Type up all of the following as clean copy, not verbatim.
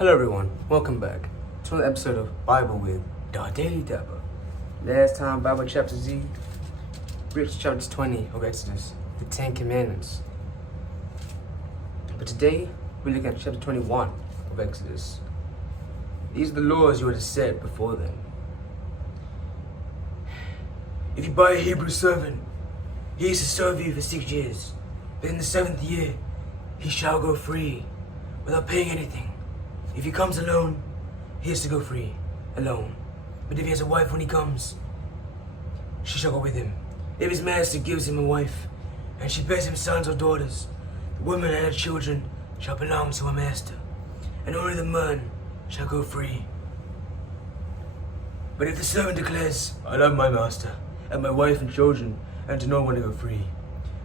Hello everyone, welcome back to another episode of Bible with the Daily Dabber. Last time, Bible chapter Z, reached chapter 20 of Exodus, the 10 Commandments. But today, we're looking at chapter 21 of Exodus. These are the laws you are to set before them. If you buy a Hebrew servant, he is to serve you for 6 years, but in the 7th year, he shall go free, without paying anything. If he comes alone, he is to go free, alone. But if he has a wife when he comes, she shall go with him. If his master gives him a wife, and she bears him sons or daughters, the woman and her children shall belong to her master, and only the man shall go free. But if the servant declares, I love my master, and my wife and children, and do not want to go free,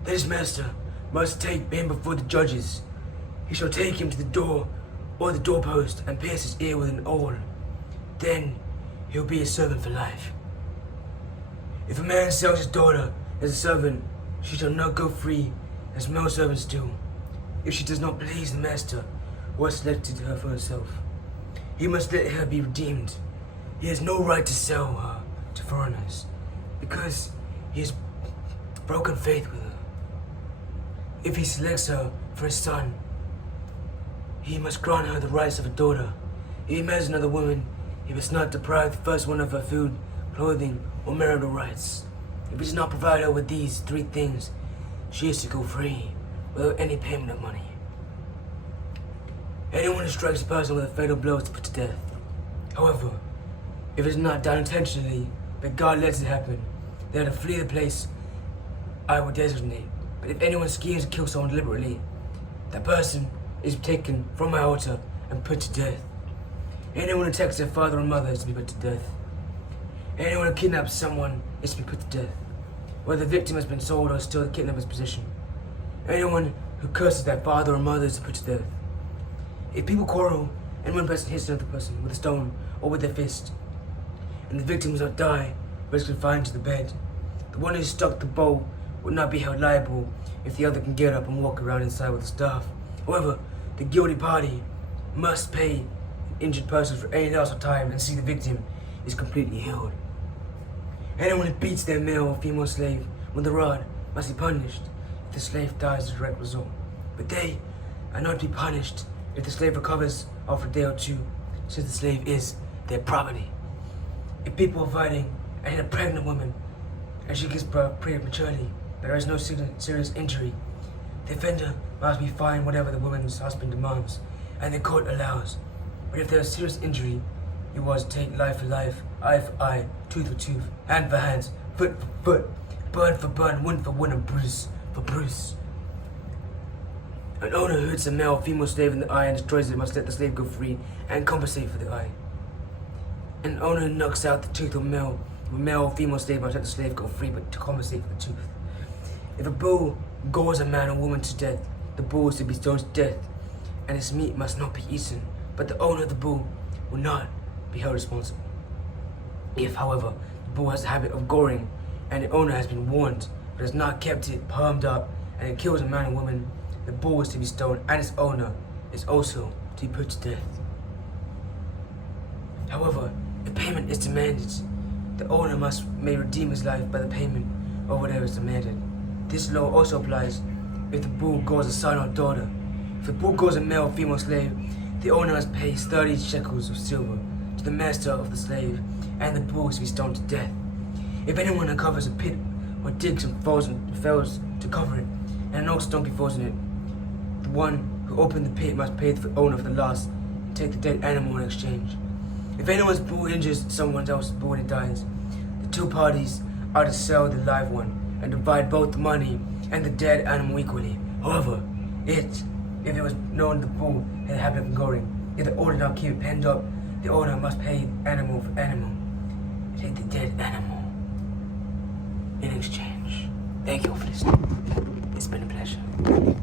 then his master must take him before the judges. He shall take him to the door or the doorpost and pierce his ear with an awl. Then he'll be a servant for life. If a man sells his daughter as a servant, she shall not go free as male servants do, if she does not please the master who has selected her for himself. He must let her be redeemed. He has no right to sell her to foreigners, because he has broken faith with her. If he selects her for his son, he must grant her the rights of a daughter. If he marries another woman, he must not deprive the first one of her food, clothing, or marital rights. If he does not provide her with these 3 things, she is to go free, without any payment of money. Anyone who strikes a person with a fatal blow is to put to death. However, if it is not done intentionally, but God lets it happen, they are to flee the place I will designate. But if anyone schemes to kill someone deliberately, that person is taken from my altar and put to death. Anyone who attacks their father or mother is to be put to death. Anyone who kidnaps someone is to be put to death, whether the victim has been sold or still in the kidnapper's possession. Anyone who curses their father or mother is to be put to death. If people quarrel and one person hits another person with a stone or with their fist, and the victim does not die but is confined to the bed, the one who struck the bow would not be held liable if the other can get up and walk around inside with a staff. However, the guilty party must pay an injured person for any loss of time and see the victim is completely healed. Anyone who beats their male or female slave with a rod must be punished if the slave dies as a direct result. But they are not to be punished if the slave recovers after a day or 2, since the slave is their property. If people are fighting and hit a pregnant woman and she gives birth prematurely, but there is no serious injury, the offender must be fined whatever the woman's husband demands, and the court allows. But if there is serious injury, he was to take life for life, eye for eye, tooth for tooth, hand for hand, foot for foot, burn for burn, wound for wound, and bruise for bruise. An owner who hits a male or female slave in the eye and destroys it must let the slave go free and compensate for the eye. An owner who knocks out the tooth of a male or female slave must let the slave go free but to compensate for the tooth. If a bull gores a man or woman to death, the bull is to be stoned to death, and its meat must not be eaten, but the owner of the bull will not be held responsible. If, however, the bull has a habit of goring, and the owner has been warned, but has not kept it palmed up, and it kills a man or woman, the bull is to be stoned, and its owner is also to be put to death. However, if payment is demanded, the owner may redeem his life by the payment of whatever is demanded. This law also applies if the bull gores a son or daughter. If the bull gores a male or female slave, the owner must pay 30 shekels of silver to the master of the slave, and the bull is to be stoned to death. If anyone uncovers a pit or digs and fails to cover it, and no stone falls in it, the one who opened the pit must pay the owner for the loss and take the dead animal in exchange. If anyone's bull injures someone else's bull and it dies, the 2 parties are to sell the live one and divide both the money and the dead animal equally. However, if it was known the bull had a habit of goring, if the owner did not keep it penned up, the owner must pay animal for animal and take the dead animal in exchange. Thank you for listening. It's been a pleasure.